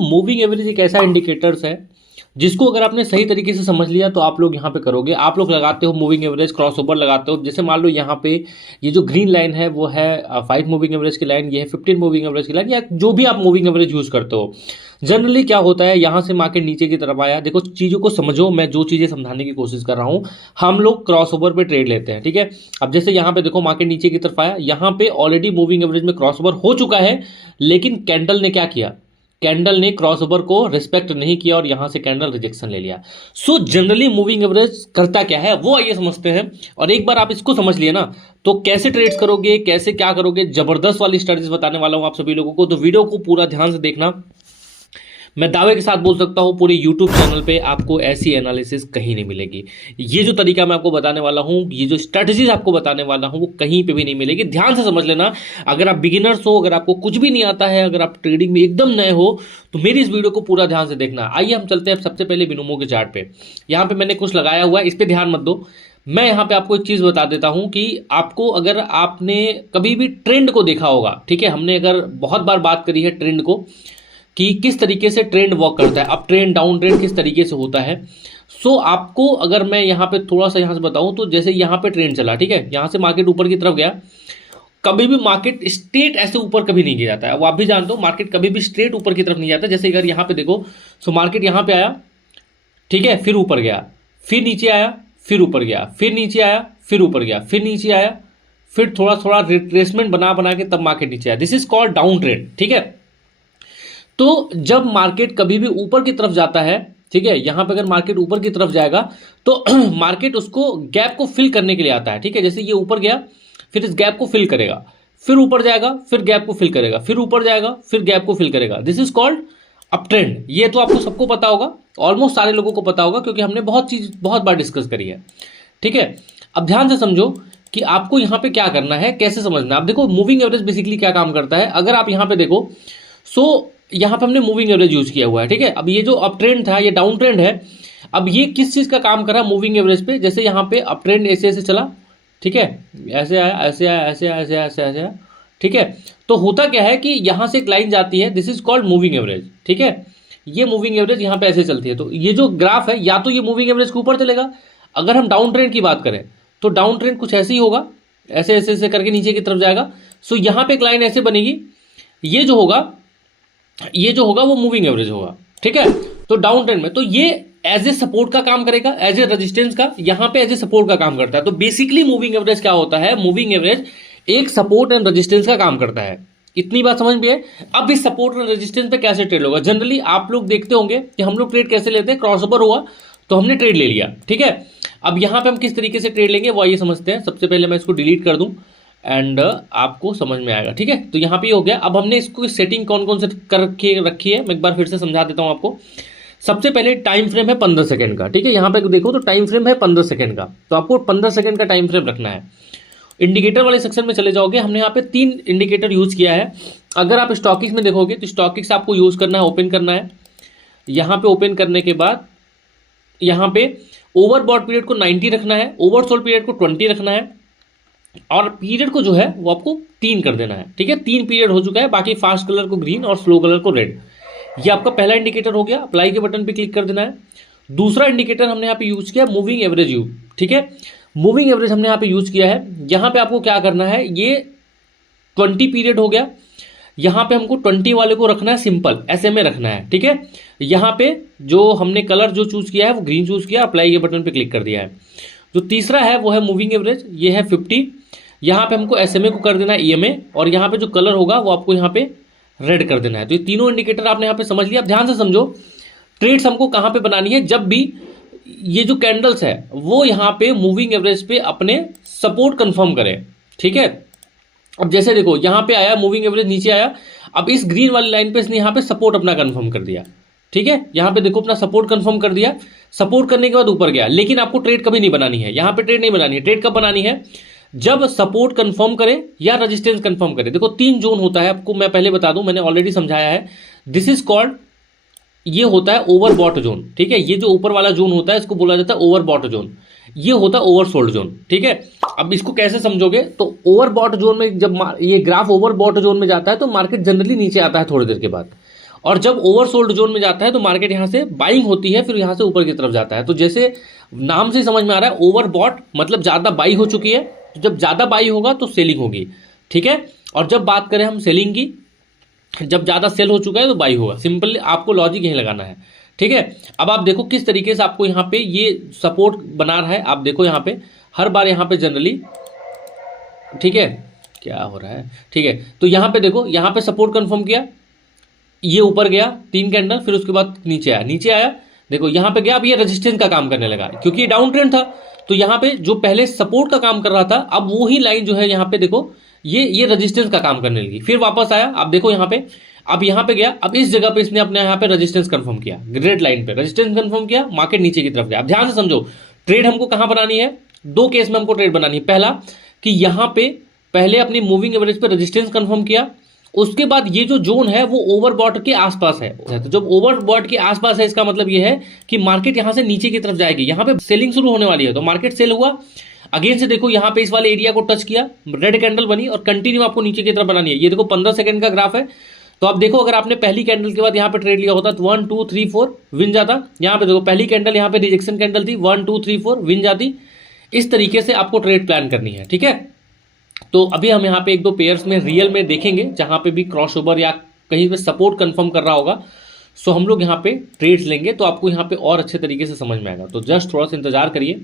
Moving average एक ऐसा indicators है जिसको अगर आपने सही तरीके से समझ लिया तो आप लोग यहाँ पे करोगे। आप लोग लगाते हो मूविंग एवरेज, क्रॉसओवर लगाते हो। जैसे मान लो यहाँ पे ये जो ग्रीन लाइन है वो है 5 मूविंग एवरेज की लाइन, ये है 15 मूविंग एवरेज की लाइन, या जो भी आप मूविंग एवरेज यूज करते हो। जनरली क्या होता है, यहाँ से मार्केट नीचे की तरफ आया, देखो चीज़ों को समझो, मैं जो चीज़ें समझाने की कोशिश कर रहा हूँ। हम लोग क्रॉसओवर पे ट्रेड लेते हैं, ठीक है। अब जैसे यहाँ पे देखो मार्केट नीचे की तरफ आया, यहाँ पे ऑलरेडी मूविंग एवरेज में क्रॉसओवर हो चुका है, लेकिन कैंडल ने क्या किया, कैंडल ने क्रॉसओवर को रिस्पेक्ट नहीं किया और यहां से कैंडल रिजेक्शन ले लिया। सो जनरली मूविंग एवरेज करता क्या है वो आइए समझते हैं। और एक बार आप इसको समझ लिए ना तो कैसे ट्रेड्स करोगे, कैसे क्या करोगे, जबरदस्त वाली स्ट्रेटजीज बताने वाला हूं आप सभी लोगों को। तो वीडियो को पूरा ध्यान से देखना। मैं दावे के साथ बोल सकता हूं पूरे YouTube चैनल पे आपको ऐसी एनालिसिस कहीं नहीं मिलेगी। ये जो तरीका मैं आपको बताने वाला हूं, ये जो स्ट्रेटजीज आपको बताने वाला हूं, वो कहीं पे भी नहीं मिलेगी। ध्यान से समझ लेना। अगर आप बिगिनर्स हो, अगर आपको कुछ भी नहीं आता है, अगर आप ट्रेडिंग में एकदम नए हो, तो मेरी इस वीडियो को पूरा ध्यान से देखना। आइए हम चलते हैं सबसे पहले बिनोमो के चार्ट पे। यहाँ पे मैंने कुछ लगाया हुआ है, इस पर ध्यान मत दो। मैं यहाँ पे आपको एक चीज बता देता हूं कि आपको, अगर आपने कभी भी ट्रेंड को देखा होगा, ठीक है, हमने अगर बहुत बार बात करी है ट्रेंड को कि किस तरीके से ट्रेंड वर्क करता है, अप ट्रेंड डाउन ट्रेंड किस तरीके से होता है। सो आपको अगर मैं यहाँ पे थोड़ा सा यहाँ से बताऊं तो जैसे यहाँ पे ट्रेंड चला, ठीक है, यहाँ से मार्केट ऊपर की तरफ गया, कभी भी मार्केट स्ट्रेट ऐसे ऊपर कभी नहीं गया जाता है, वो आप भी जानते हो। मार्केट कभी भी स्ट्रेट ऊपर की तरफ नहीं जाता। जैसे अगर यहाँ पे देखो, सो मार्केट यहाँ पे आया, ठीक है, फिर ऊपर गया, फिर नीचे आया, फिर ऊपर गया, फिर नीचे आया, फिर ऊपर गया, फिर नीचे आया, फिर थोड़ा थोड़ा रिट्रेसमेंट बना बना के तब मार्केट नीचे आया। This is called down trend, ठीक है। तो जब मार्केट कभी भी ऊपर की तरफ जाता है, ठीक है, यहां पे अगर मार्केट ऊपर की तरफ जाएगा तो मार्केट उसको गैप को फिल करने के लिए आता है, ठीक है। जैसे ये ऊपर गया, फिर इस गैप को फिल करेगा, फिर ऊपर जाएगा, फिर गैप को फिल करेगा, फिर ऊपर जाएगा, फिर गैप को फिल करेगा। This is called up trend. ये तो आपको सबको पता होगा, ऑलमोस्ट सारे लोगों को पता होगा, क्योंकि हमने बहुत बार डिस्कस करी है, ठीक है। अब ध्यान से समझो कि आपको यहाँ पे क्या करना है, कैसे समझना है। अब देखो मूविंग एवरेज बेसिकली क्या काम करता है। अगर आप यहाँ पे देखो, सो यहाँ पे हमने मूविंग एवरेज यूज किया हुआ है, ठीक है। अब ये जो अप ट्रेंड था, ये डाउन ट्रेंड है। अब ये किस चीज का काम करा, मूविंग एवरेज पे। जैसे यहाँ पे अप ट्रेंड ऐसे ऐसे चला, ठीक है, ऐसे आया, ऐसे आया, ऐसे आया, ऐसे आया, ऐसे आया, ठीक है। तो होता क्या है कि यहाँ से एक लाइन जाती है, this is called moving average, ठीक है। ये मूविंग एवरेज यहाँ पे ऐसे चलती है। तो ये जो ग्राफ है, या तो ये मूविंग एवरेज के ऊपर चलेगा। अगर हम डाउन ट्रेंड की बात करें तो डाउन ट्रेंड कुछ ऐसे ही होगा, ऐसे ऐसे ऐसे करके नीचे की तरफ जाएगा। सो यहाँ पे एक लाइन ऐसे बनेगी, ये जो होगा वो मूविंग एवरेज होगा, ठीक है। तो डाउन ट्रेंड में तो ये एज ए सपोर्ट का काम करेगा, एज ए रेजिस्टेंस का, यहां पे एज ए सपोर्ट का काम करता है। तो बेसिकली मूविंग एवरेज क्या होता है, मूविंग एवरेज एक सपोर्ट एंड रेजिस्टेंस का काम करता है। इतनी बात समझ में है। अब इस सपोर्ट और रेजिस्टेंस पे कैसे ट्रेड होगा, जनरली आप लोग देखते होंगे कि हम लोग ट्रेड कैसे लेते हैं। क्रॉसओवर हुआ तो हमने ट्रेड ले लिया, ठीक है। अब यहां पे हम किस तरीके से ट्रेड लेंगे वो आइए समझते हैं। सबसे पहले मैं इसको डिलीट कर दूं एंड आपको समझ में आएगा, ठीक है। तो यहाँ पे हो गया। अब हमने इसको सेटिंग कौन कौन से कर रखी है, मैं एक बार फिर से समझा देता हूँ आपको। सबसे पहले टाइम फ्रेम है 15 सेकंड का, ठीक है। यहाँ पे देखो तो टाइम फ्रेम है 15 सेकंड का, तो आपको 15 सेकंड का टाइम फ्रेम रखना है। इंडिकेटर वाले सेक्शन में चले जाओगे, हमने यहाँ पे 3 इंडिकेटर यूज किया है। अगर आप स्टॉकिक्स में देखोगे तो स्टॉकिक्स आपको यूज करना है, ओपन करना है। यहाँ पे ओपन करने के बाद यहाँ पे ओवरबॉट पीरियड को 90 रखना है, ओवरसोल्ड पीरियड को 20 रखना है, और पीरियड को जो है वो आपको 3 कर देना है, ठीक है। 3 पीरियड हो चुका है, बाकी फास्ट कलर को ग्रीन और स्लो कलर को रेड। ये आपका पहला इंडिकेटर हो गया। अप्लाई के बटन पे क्लिक कर देना है। दूसरा इंडिकेटर हमने यहाँ पे यूज किया मूविंग एवरेज यू, ठीक है। मूविंग एवरेज हमने यहाँ पे यूज किया है। यहाँ पे आपको क्या करना है, ये 20 पीरियड हो गया। यहाँ पे हमको 20 वाले को रखना है सिंपल, ऐसे में रखना है, ठीक है। यहाँ पे जो हमने कलर जो चूज किया है वो ग्रीन चूज किया, अप्लाई के बटन पे क्लिक कर दिया है। जो तीसरा है वो है मूविंग एवरेज, ये है 50। यहाँ पे हमको SMA को कर देना है EMA, और यहाँ पे जो कलर होगा वो आपको यहाँ पे रेड कर देना है। तो ये तीनों इंडिकेटर आपने यहाँ पे समझ लिया। अब ध्यान से समझो, ट्रेड्स हमको कहाँ पे बनानी है, जब भी ये जो कैंडल्स है वो यहाँ पे मूविंग एवरेज पे अपने सपोर्ट कंफर्म करे, ठीक है। अब जैसे देखो यहाँ पे आया, मूविंग एवरेज नीचे आया, अब इस ग्रीन वाली लाइन पे इसने यहाँ पे सपोर्ट अपना कंफर्म कर दिया, ठीक है। यहाँ पे देखो अपना सपोर्ट कंफर्म कर दिया। सपोर्ट करने के बाद ऊपर गया, लेकिन आपको ट्रेड कभी नहीं बनानी है, यहाँ पे ट्रेड नहीं बनानी है। ट्रेड कब बनानी है, जब सपोर्ट कंफर्म करे या रेजिस्टेंस कंफर्म करे। देखो 3 जोन होता है, आपको मैं पहले बता दूं, मैंने ऑलरेडी समझाया है। दिस इज कॉल्ड, ये होता है ओवरबॉट जोन, ठीक है। ये जो ऊपर वाला जोन होता है इसको बोला जाता है ओवरबॉट जोन। ये होता है ओवरसोल्ड जोन, ठीक है। अब इसको कैसे समझोगे, तो ओवरबॉट जोन में जब ये ग्राफ ओवरबॉट जोन में जाता है तो मार्केट जनरली नीचे आता है थोड़ी देर के बाद, और जब ओवरसोल्ड जोन में जाता है तो मार्केट यहाँ से बाइंग होती है, फिर यहाँ से ऊपर की तरफ जाता है। तो जैसे नाम से समझ में आ रहा है, ओवरबॉट मतलब ज़्यादा बाई हो चुकी है, तो जब ज़्यादा बाई होगा तो सेलिंग होगी, ठीक है। और जब बात करें हम सेलिंग की, जब ज़्यादा सेल हो चुका है तो बाई होगा। सिंपल आपको लॉजिक यहीं लगाना है, ठीक है। अब आप देखो किस तरीके से आपको यहाँ पे ये सपोर्ट बना रहा है। आप देखो यहाँ पे हर बार यहाँ पे जनरली, ठीक है, क्या हो रहा है, ठीक है। तो यहाँ पे देखो, यहाँ पे सपोर्ट कंफर्म किया, ये ऊपर गया 3 कैंडल, फिर उसके बाद नीचे आया, नीचे आया, देखो यहाँ पे गया, अब ये रेजिस्टेंस का काम करने लगा क्योंकि डाउन ट्रेंड था। तो यहाँ पे जो पहले सपोर्ट का काम कर रहा था, अब वो ही लाइन जो है यहाँ पे देखो, ये रेजिस्टेंस का काम करने लगी, फिर वापस आया। आप देखो यहाँ पे, अब यहाँ पे गया, अब इस जगह पे इसने अपने यहाँ पे रेजिस्टेंस कंफर्म किया, रेड लाइन पे रेजिस्टेंस कंफर्म किया, मार्केट नीचे की तरफ गया। अब ध्यान से समझो, ट्रेड हमको कहाँ बनानी है, 2 केस में हमको ट्रेड बनानी है। पहला कि यहाँ पे पहले अपनी मूविंग एवरेज पे रेजिस्टेंस कंफर्म किया, उसके बाद ये जो जोन है वो ओवरबॉट के आसपास है। तो जब ओवरबॉट के आसपास है, इसका मतलब ये है कि मार्केट यहां से नीचे की तरफ जाएगी, यहां पे सेलिंग शुरू होने वाली है। तो मार्केट सेल हुआ, अगेन से देखो यहाँ पे इस वाले एरिया को टच किया, रेड कैंडल बनी और कंटिन्यू आपको नीचे की तरफ बनानी है। ये देखो 15 सेकंड का ग्राफ है। तो आप देखो, अगर आपने पहली कैंडल के बाद यहाँ पे ट्रेड लिया होता तो 1 2 3 4 विन जाता। यहाँ पे देखो पहली कैंडल यहाँ पे रिजेक्शन कैंडल थी, 1 2 3 4 विन जाती। इस तरीके से आपको ट्रेड प्लान करनी है, ठीक है। तो अभी हम यहाँ पे 1-2 पेयर्स में रियल में देखेंगे जहाँ पे भी क्रॉस ओवर या कहीं पे सपोर्ट कंफर्म कर रहा होगा, सो हम लोग यहाँ पे ट्रेड्स लेंगे, तो आपको यहाँ पे और अच्छे तरीके से समझ में आएगा। तो जस्ट थोड़ा सा इंतजार करिए,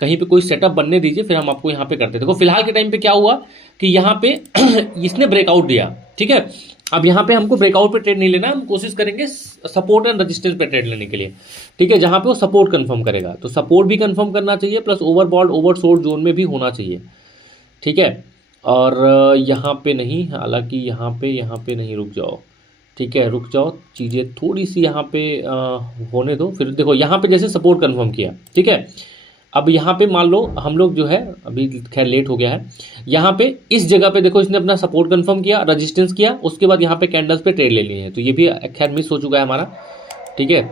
कहीं पे कोई सेटअप बनने दीजिए, फिर हम आपको यहाँ पे करते हैं। देखो फिलहाल के टाइम पे क्या हुआ कि यहाँ पे इसने ब्रेकआउट दिया, ठीक है। अब यहाँ पे हमको ब्रेकआउट पे ट्रेड नहीं लेना, हम कोशिश करेंगे सपोर्ट एंड रजिस्टेंस पे ट्रेड लेने के लिए, ठीक है, जहाँ पे वो सपोर्ट कंफर्म करेगा। तो सपोर्ट भी कंफर्म करना चाहिए, प्लस ओवरबॉट ओवरसोल्ड जोन में भी होना चाहिए, ठीक है। और यहाँ पे नहीं, हालांकि यहाँ पे नहीं, रुक जाओ, ठीक है, रुक जाओ, चीज़ें थोड़ी सी यहाँ पे होने दो। फिर देखो यहाँ पे जैसे सपोर्ट कंफर्म किया, ठीक है। अब यहाँ पे मान लो हम लोग जो है, अभी खैर लेट हो गया है, यहाँ पे इस जगह पे देखो इसने अपना सपोर्ट कंफर्म किया, रेजिस्टेंस किया, उसके बाद यहाँ पे कैंडल्स पे ट्रेड ले लिए हैं। तो ये भी खैर मिस हो चुका है हमारा, ठीक है।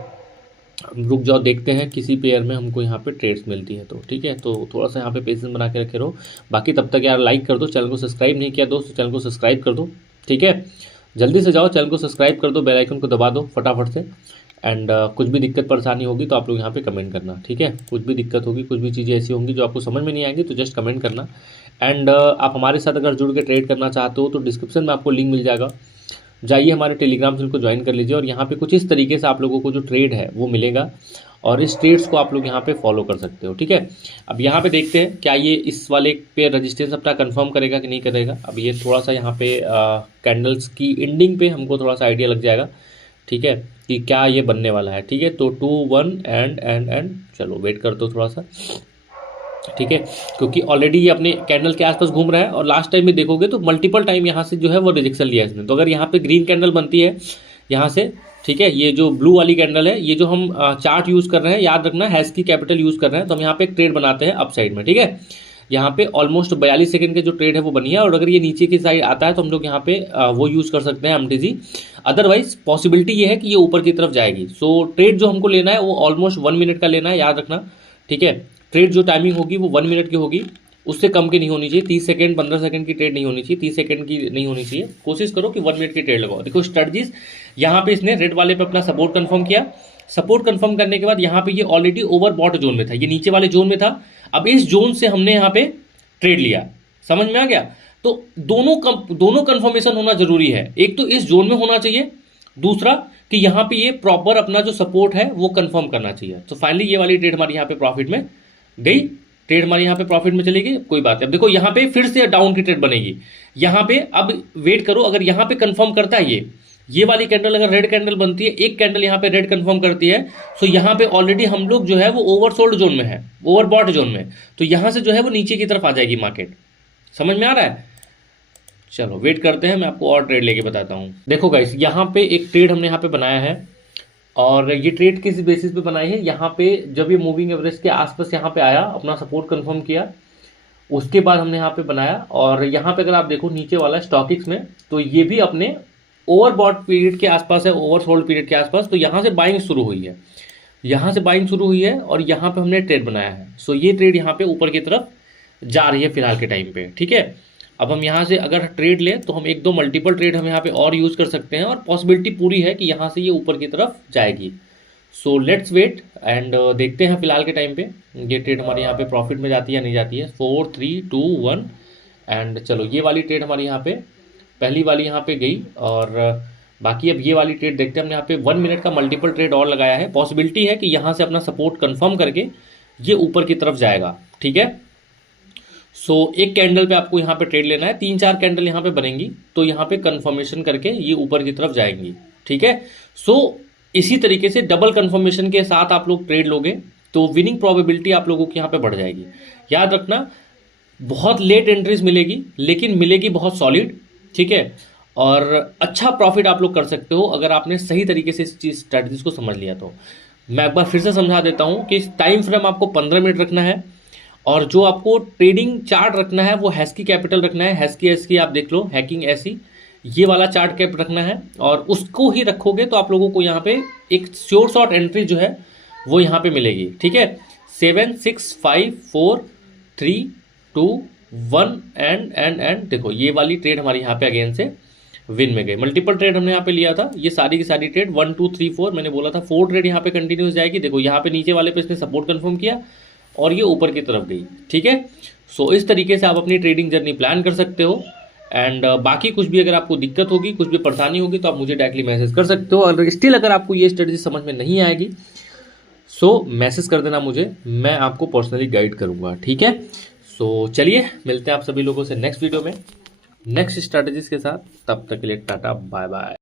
रुक जाओ, देखते हैं किसी पेयर में हमको यहाँ पे ट्रेड्स मिलती है तो, ठीक है। तो थोड़ा सा यहाँ पे पेशेंस बना के रखे रहो। बाकी तब तक यार लाइक कर दो, चैनल को सब्सक्राइब नहीं किया दोस्त, चैनल को सब्सक्राइब कर दो, ठीक है। जल्दी से जाओ, चैनल को सब्सक्राइब कर दो, बेल आइकन को दबा दो फटाफट से। एंड कुछ भी दिक्कत परेशानी होगी तो आप लोग यहाँ पे कमेंट करना, ठीक है। कुछ भी दिक्कत होगी, कुछ भी चीज़ें ऐसी होंगी जो आपको समझ में नहीं आएंगी तो जस्ट कमेंट करना। एंड आप हमारे साथ अगर जुड़ के ट्रेड करना चाहते हो तो डिस्क्रिप्शन में आपको लिंक मिल जाएगा, जाइए हमारे टेलीग्राम चैनल को ज्वाइन कर लीजिए। और यहाँ पे कुछ इस तरीके से आप लोगों को जो ट्रेड है वो मिलेगा, और इस ट्रेड्स को आप लोग यहाँ पे फॉलो कर सकते हो, ठीक है। अब यहाँ पे देखते हैं क्या ये इस वाले पे रजिस्टेंस अपना कंफर्म करेगा कि नहीं करेगा। अब ये थोड़ा सा यहाँ पे कैंडल्स की एंडिंग पे हमको थोड़ा सा आइडिया लग जाएगा, ठीक है, कि क्या ये बनने वाला है, ठीक है। तो 2 1 एंड चलो वेट कर दो थोड़ा सा, ठीक है, क्योंकि ऑलरेडी ये अपने कैंडल के आसपास घूम रहा है। और लास्ट टाइम में देखोगे तो मल्टीपल टाइम यहाँ से जो है वो रिजेक्शन लिया इसने। तो अगर यहाँ पे ग्रीन कैंडल बनती है यहाँ से, ठीक है, ये जो ब्लू वाली कैंडल है, ये जो हम चार्ट यूज़ कर रहे हैं, याद रखना हैश की कैपिटल यूज़ कर रहे हैं, तो हम यहाँ पे एक ट्रेड बनाते हैं अप साइड में, ठीक है। यहाँ पे ऑलमोस्ट 42 सेकंड के जो ट्रेड है वो बनी है, और अगर ये नीचे की साइड आता है तो हम लोग यहाँ पे वो यूज़ कर सकते हैं MTG। अदरवाइज पॉसिबिलिटी ये है कि ये ऊपर की तरफ जाएगी। सो ट्रेड जो हमको लेना है वो ऑलमोस्ट 1 मिनट का लेना है, याद रखना, ठीक है। ट्रेड जो टाइमिंग होगी वो 1 मिनट की होगी, उससे कम की नहीं होनी चाहिए। 30 सेकंड 15 सेकंड की ट्रेड नहीं होनी चाहिए, 30 सेकंड की नहीं होनी चाहिए। कोशिश करो कि 1 मिनट की ट्रेड लगाओ। देखो स्ट्रेटजीज, यहाँ पे इसने रेड वाले पे अपना सपोर्ट कंफर्म किया, सपोर्ट कंफर्म करने के बाद यहाँ पे ये ऑलरेडी ओवरबॉट जोन में था, ये नीचे वाले जोन में था। अब इस जोन से हमने यहाँ पे ट्रेड लिया, समझ में आ गया। तो दोनों कंफर्मेशन होना जरूरी है, एक तो इस जोन में होना चाहिए, दूसरा कि यहाँ पे ये प्रॉपर अपना जो सपोर्ट है वो कंफर्म करना चाहिए। तो फाइनली ये वाली ट्रेड हमारी यहाँ पे प्रॉफिट में गई, ट्रेड हमारी यहाँ पे प्रॉफिट में चलेगी, कोई बात है। अब देखो यहाँ पे फिर से डाउन की ट्रेड बनेगी यहाँ पे। अब वेट करो, अगर यहाँ पे कंफर्म करता है ये वाली कैंडल, अगर रेड कैंडल बनती है, एक कैंडल यहाँ पे रेड कंफर्म करती है, तो यहाँ पे ऑलरेडी हम लोग जो है वो ओवरसोल्ड जोन में है, ओवरबॉट जोन में। तो यहाँ से जो है वो नीचे की तरफ आ जाएगी मार्केट, समझ में आ रहा है। चलो वेट करते हैं, मैं आपको और ट्रेड लेके बताता हूँ। देखो गाइस, यहाँ पे एक ट्रेड हमने यहाँ पे बनाया है, और ये ट्रेड किस बेसिस पे बनाई है, यहाँ पे जब ये मूविंग एवरेज के आसपास यहाँ पे आया, अपना सपोर्ट कंफर्म किया, उसके बाद हमने यहाँ पे बनाया। और यहाँ पे अगर आप देखो नीचे वाला स्टॉकिक्स में, तो ये भी अपने ओवरबॉट पीरियड के आसपास है, ओवरसोल्ड पीरियड के आसपास। तो यहाँ से बाइंग शुरू हुई है, यहाँ से बाइंग शुरू हुई है, और यहाँ पे हमने ट्रेड बनाया है। सो ये ट्रेड यहाँ पे ऊपर की तरफ जा रही है फिलहाल के टाइम पे, ठीक है। अब हम यहाँ से अगर ट्रेड लें तो हम एक दो मल्टीपल ट्रेड हम यहाँ पे और यूज़ कर सकते हैं और पॉसिबिलिटी पूरी है कि यहाँ से ये ऊपर की तरफ जाएगी। सो लेट्स वेट एंड देखते हैं फिलहाल के टाइम पे ये ट्रेड हमारे यहाँ पे प्रॉफिट में जाती है या नहीं जाती है। 4 3 2 1 एंड चलो ये वाली ट्रेड हमारी यहाँ पे पहली वाली यहाँ पे गई और बाकी अब ये वाली ट्रेड देखते हैं। हमने यहाँ पे 1 मिनट का मल्टीपल ट्रेड और लगाया है, पॉसिबिलिटी है कि यहाँ से अपना सपोर्ट कंफर्म करके ये ऊपर की तरफ जाएगा। ठीक है, सो एक कैंडल पे आपको यहाँ पे ट्रेड लेना है, 3-4 कैंडल यहाँ पे बनेंगी तो यहाँ पे कंफर्मेशन करके ये ऊपर की तरफ जाएंगी। ठीक है, सो इसी तरीके से डबल कंफर्मेशन के साथ आप लोग ट्रेड लोगे तो विनिंग प्रोबेबिलिटी आप लोगों की यहाँ पे बढ़ जाएगी। याद रखना, बहुत लेट एंट्रीज मिलेगी लेकिन मिलेगी बहुत सॉलिड। ठीक है, और अच्छा प्रॉफिट आप लोग कर सकते हो अगर आपने सही तरीके से इस चीज स्ट्रैटेजीज को समझ लिया तो। मैं एक बार फिर से समझा देता हूँ कि टाइम फ्रेम आपको 15 मिनट रखना है और जो आपको ट्रेडिंग चार्ट रखना है वो हैस्की कैपिटल रखना है। हैस्की आप देख लो, हैकिंग ऐसी ये वाला चार्ट कैप रखना है और उसको ही रखोगे तो आप लोगों को यहाँ पे एक श्योर शॉर्ट एंट्री जो है वो यहाँ पे मिलेगी। ठीक है, 7 6 5 4 3 2 1 एंड देखो ये वाली ट्रेड हमारी यहाँ पे अगेन से विन में गई। मल्टीपल ट्रेड हमने यहाँ पे लिया था, ये सारी की सारी ट्रेड 1 2 3 4 मैंने बोला था 4 ट्रेड यहाँ पे कंटिन्यूस जाएगी। देखो यहाँ पे नीचे वाले पे इसने सपोर्ट कंफर्म किया और ये ऊपर की तरफ गई। ठीक है, सो इस तरीके से आप अपनी ट्रेडिंग जर्नी प्लान कर सकते हो एंड बाकी कुछ भी अगर आपको दिक्कत होगी, कुछ भी परेशानी होगी तो आप मुझे डायरेक्टली मैसेज कर सकते हो। और स्टिल अगर आपको ये स्ट्रेटजी समझ में नहीं आएगी सो मैसेज कर देना मुझे, मैं आपको पर्सनली गाइड करूंगा। ठीक है, सो चलिए मिलते हैं आप सभी लोगों से नेक्स्ट वीडियो में नेक्स्ट स्ट्रैटेजीज के साथ। तब तक के लिए टाटा बाय बाय।